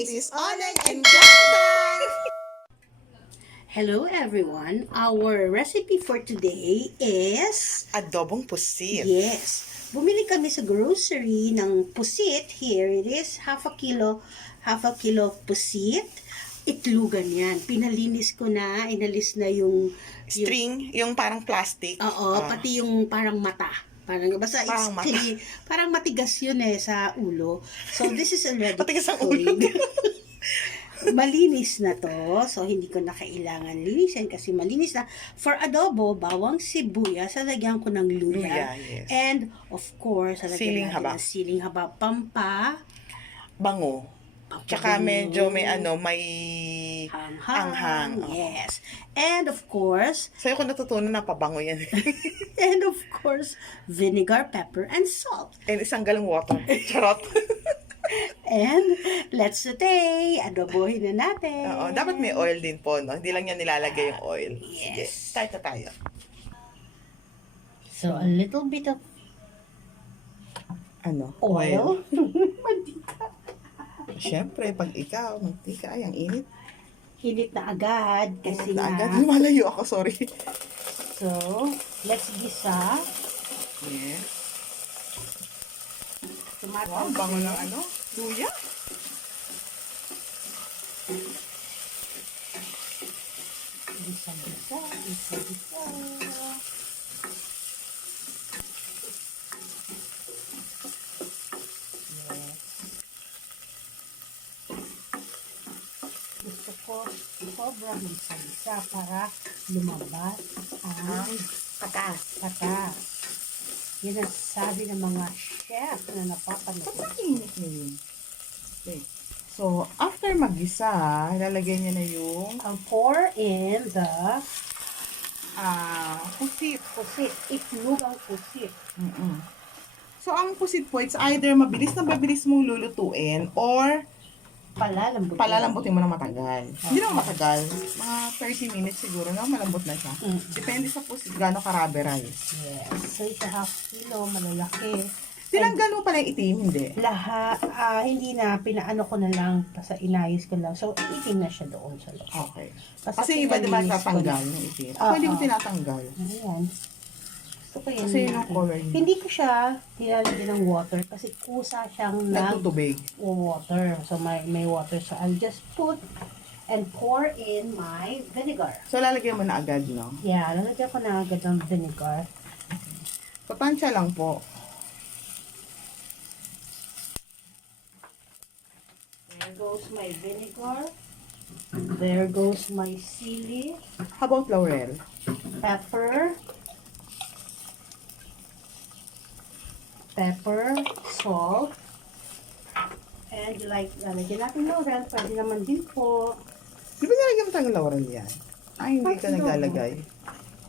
This is Oneng and Clang. Hello everyone. Our recipe for today is Adobong Pusit. yes. Bumili kami sa grocery ng pusit. Here it is, half a kilo of pusit. Itlugan yan. Pinalinis ko na, inalis na yung String, yung parang plastic. oo, pati yung parang mata. Parang basta Parang mata. parang matigas yun sa ulo. So this is already Matigas ang ulo. malinis na to. So, hindi ko na kailangan linisin kasi malinis na. For adobo, bawang sibuyas, lagyan ko ng luya. Luya, yes. And, of course, Siling lagyan natin haba. ng siling haba. Bango. Tsaka medyo may Hanghang. Yes. And, of course, Sa'yo ko natutunan na pabango yan. and of course, vinegar, pepper, and salt. And isang galong water. Charot. And, let's saute. Adobohin na natin. Oo, dapat may oil din po, no? Hindi lang yan nilalagay yung oil. Sige, Yes. start na tayo. So, a little bit of Ano? oil. Siyempre, pag ikaw, mantika, ay, ang init. Hinit na agad kasi Na nga. agad, lumalayo ako, sorry. So, let's gisa. Yes. Tomato. Wow, bango ng luya. Gisa. Gusto ko sobrang gisa para lumabas ang patas. Yan ang sabi ng mga chef na napapanood. Sobrang init na yun. Okay. So, after mag-isa, ilalagay niya na yung I'll pour in the pusit. pusit. Itlog ang pusit. So, ang pusit po, it's either mabilis mong lulutuin or palalambutin mo na matagal. Hindi naman matagal. Mga 30 minutes siguro na malambot na siya. Depende sa pusit, gano'ng karabe rice. Yes. So, it's a half kilo, malalaki. Tinanggal mo pala yung itim, hindi? Hindi na, pinaano ko na lang, tapos inayos ko lang. So, itim na siya doon sa loob. Okay. Basta Kasi iba diba pinalinis ko tatanggal na. ng itim. Ako hindi ko Oo. tinatanggal. Ayan. Gusto ko yan. Kasi yun ang color niya. Hindi ko siya nilalagyan ng water kasi kusa siyang Nagtutubig. water. So, may water. So, I'll just put and pour in my vinegar. So, lalagyan mo na agad, no? Yeah, lalagyan ko na agad ng vinegar. Patansya lang po. There goes my vinegar. There goes my sili, How about laurel? pepper, salt, and lalagyan natin laurel. Pwede naman din po. Di ba nalagyan mo tayong laurel yan? Ay, hindi ka Bakit naglalagay.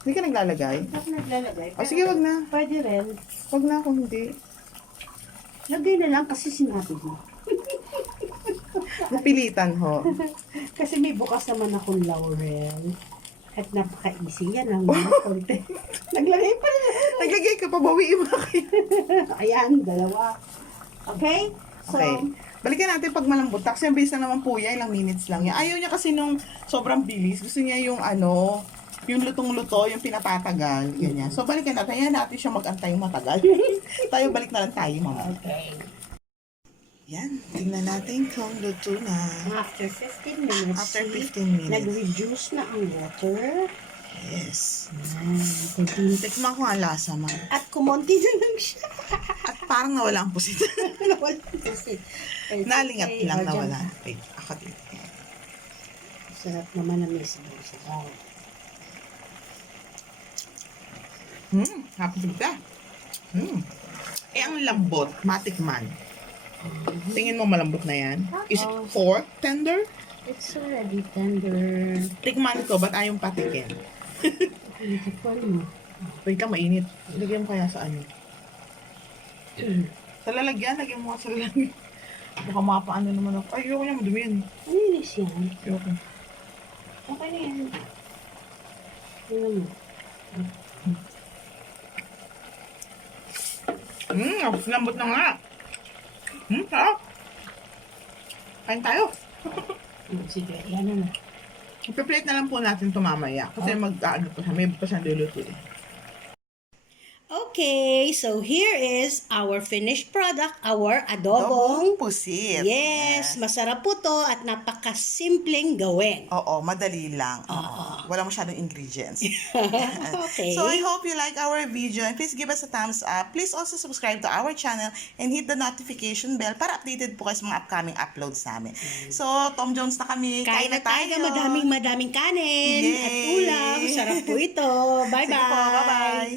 Hindi ka naglalagay? Ako naglalagay. O sige, wag na. Pwede rin. Wag na kung hindi. Lagay na lang kasi sinabi mo. Napilitan ho. Kasi may bukas naman akong laurel. At napaka-easy yan ang konti. Naglagay pa rin. Naglagay ka pa, bawiin mo na kayo. Ayan, dalawa. Okay? So, Okay. Balikan natin pag malambot. Kasi ang bilis na naman po yan, ilang minutes lang yan. Ayaw niya kasi nung sobrang bilis. Gusto niya yung yung lutong-luto, yung pinapatagal. Ganyan. So, balikan natin. Ayan natin siya mag-antay matagal. Tayo, balik na lang tayo, mama. okay. Yan. Tingnan natin kung luto na. After 15 minutes, After see, 15 minutes. nag-reduce na ang water. Yes. Ayan. Tikman ko ang lasa, ma. At kumonti na lang siya. At parang nawala ang pusit. Nawala kasi. Nalingat lang Okay, nawala. Wait, ako din. Sarap naman na may sabaw. Hapos ka. Eh, ang lambot, matikman. Tingin mo malambot na yan? Is it pork tender? It's already tender. Tikman ko, ba't ayaw patikin? Wait lang, mainit. Lagyan mo kaya sa ano? Sa lalagyan, lagyan mo sa lalagyan. Baka mapaano naman ako. Ay, ayoko niya madumi yan. Malinis yan. Ayoko. Okay na yan. Tingnan mo. Lambot na nga. Sarap. Kain tayo. Sige, yan na. Ipa-plate na lang po natin ito mamaya. Kasi mag-ano pa siya. May pa siyang lulutuin. Okay, so here is our finished product, our Adobong adobong. pusit. Yes, masarap po to at napakasimpleng gawin. Oo, madali lang. Oo. Wala masyadong ingredients. Okay. So I hope you like our video and please give us a thumbs up. Please also subscribe to our channel and hit the notification bell para updated po kayo sa mga upcoming uploads namin. So, Tom Jones na kami. Kain na tayo, madaming kanin Yay! at ulam. Sarap po ito. Bye-bye. Sige po, bye-bye.